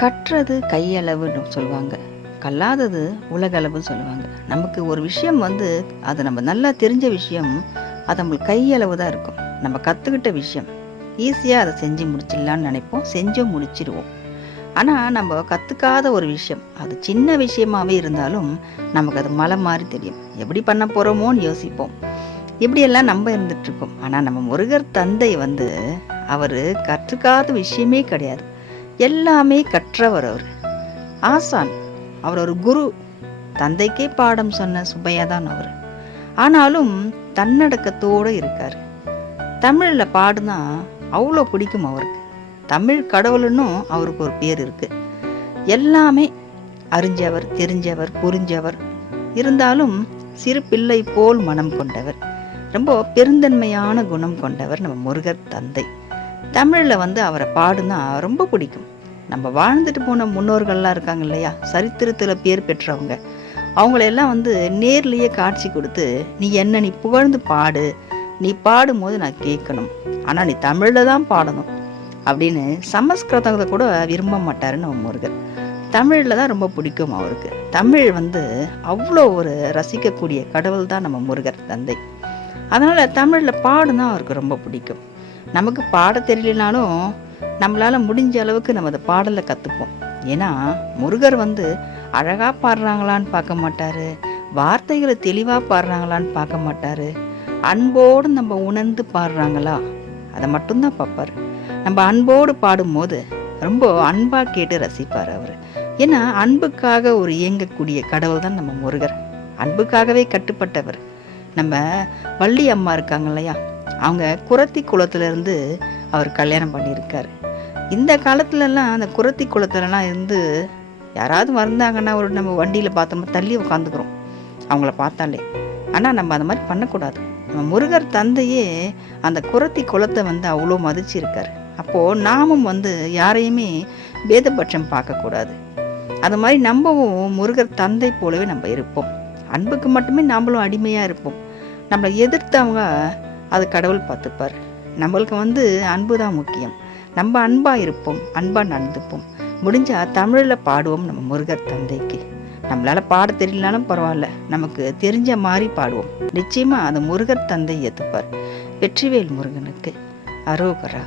கற்றது கையளவுன்னு சொல்லுவாங்க, கல்லாதது உலகளவுன்னு சொல்லுவாங்க. நமக்கு ஒரு விஷயம் அது நம்ம நல்லா தெரிஞ்ச விஷயம், அது நம்மளுக்கு கையளவு தான் இருக்கும். நம்ம கற்றுக்கிட்ட விஷயம் ஈஸியாக அதை செஞ்சு முடிச்சிடலான்னு நினைப்போம், செஞ்சும் முடிச்சிடுவோம். ஆனால் நம்ம கற்றுக்காத ஒரு விஷயம், அது சின்ன விஷயமாகவே இருந்தாலும் நமக்கு அது மலை மாதிரி தெரியும். எப்படி பண்ண போகிறோமோன்னு யோசிப்போம். இப்படியெல்லாம் நம்ம இருந்துகிட்ருக்கோம். ஆனால் நம்ம முருகர் தந்தை அவர் கற்றுக்காத விஷயமே கிடையாது. எல்லாமே கற்றவர். அவர் ஆசான், அவர் ஒரு குரு. தந்தைக்கே பாடம் சொன்ன சுபையா தான் அவர். ஆனாலும் தன்னடக்கத்தோடு இருக்கார். தமிழில் பாடுனா அவ்வளோ பிடிக்கும் அவருக்கு. தமிழ் கடவுளுன்னும் அவருக்கு ஒரு பேர் இருக்கு. எல்லாமே அறிஞ்சவர், தெரிஞ்சவர், புரிஞ்சவர். இருந்தாலும் சிறு பிள்ளை போல் மனம் கொண்டவர். ரொம்ப பெருந்தன்மையான குணம் கொண்டவர் நம்ம முருகர் தந்தை. தமிழில் அவரை பாடுனா ரொம்ப பிடிக்கும். நம்ம வாழ்ந்துட்டு போன முன்னோர்கள்லாம் இருக்காங்க இல்லையா, சரித்திரத்தில் பேர் பெற்றவங்க, அவங்களெல்லாம் நேர்லேயே காட்சி கொடுத்து, நீ புகழ்ந்து பாடு, நீ பாடும்போது நான் கேட்கணும், ஆனால் நீ தமிழில் தான் பாடணும் அப்படின்னு சமஸ்கிருதத்தை கூட விரும்ப மாட்டாருன்னு நம்ம முருகர். தமிழில் தான் ரொம்ப பிடிக்கும் அவருக்கு. தமிழ் அவ்வளோ ஒரு ரசிக்கக்கூடிய கடவுள் தான் நம்ம முருகர் தந்தை. அதனால் தமிழில் பாடுனா அவருக்கு ரொம்ப பிடிக்கும். நமக்கு பாட தெரியலனாலும் நம்மளால் முடிஞ்ச அளவுக்கு நம்ம அந்த பாடலை கற்றுப்போம். ஏன்னா முருகர் அழகாக பாடுறாங்களான்னு பார்க்க மாட்டார், வார்த்தைகளை தெளிவாக பாடுறாங்களான்னு பார்க்க மாட்டார், அன்போடு நம்ம உணர்ந்து பாடுறாங்களா அதை மட்டும்தான் பார்ப்பார். நம்ம அன்போடு பாடும்போது ரொம்ப அன்பாக கேட்டு ரசிப்பார் அவர். ஏன்னா அன்புக்காக ஒரு இயங்கக்கூடிய கடவுள் தான் நம்ம முருகர். அன்புக்காகவே கட்டுப்பட்டவர். நம்ம வள்ளி அம்மா இருக்காங்க இல்லையா, அவங்க குரத்தி குளத்துலேருந்து அவர் கல்யாணம் பண்ணியிருக்காரு. இந்த காலத்துலலாம் அந்த குரத்தி குளத்துலலாம் யாராவது வந்தாங்கன்னா நம்ம வண்டியில் பார்த்தோம்னா தள்ளி உட்காந்துக்கிறோம் அவங்கள பார்த்தாலே. ஆனால் நம்ம அந்த மாதிரி பண்ணக்கூடாது. நம்ம முருகர் தந்தையே அந்த குரத்தி குளத்தை அவ்வளோ மதிச்சிருக்காரு. அப்போது நாமும் யாரையுமே பேதபட்சம் பார்க்கக்கூடாது. அது மாதிரி நம்பவும் முருகர் தந்தை போலவே நம்ம இருப்போம். அன்புக்கு மட்டுமே நாமளும் அடிமையாக இருப்போம். நம்மளை எதிர்த்தவங்க அது கடவுள் பார்த்துப்பார். நம்மளுக்கு அன்பு தான் முக்கியம். நம்ம அன்பாக இருப்போம், அன்பாக நடந்துப்போம். முடிஞ்சால் தமிழில் பாடுவோம் நம்ம முருகர் தந்தைக்கு. நம்மளால் பாட தெரியலனாலும் பரவாயில்ல, நமக்கு தெரிஞ்ச மாதிரி பாடுவோம். நிச்சயமாக அந்த முருகர் தந்தை ஏற்றுப்பார். வெற்றிவேல் முருகனுக்கு அரோகரா.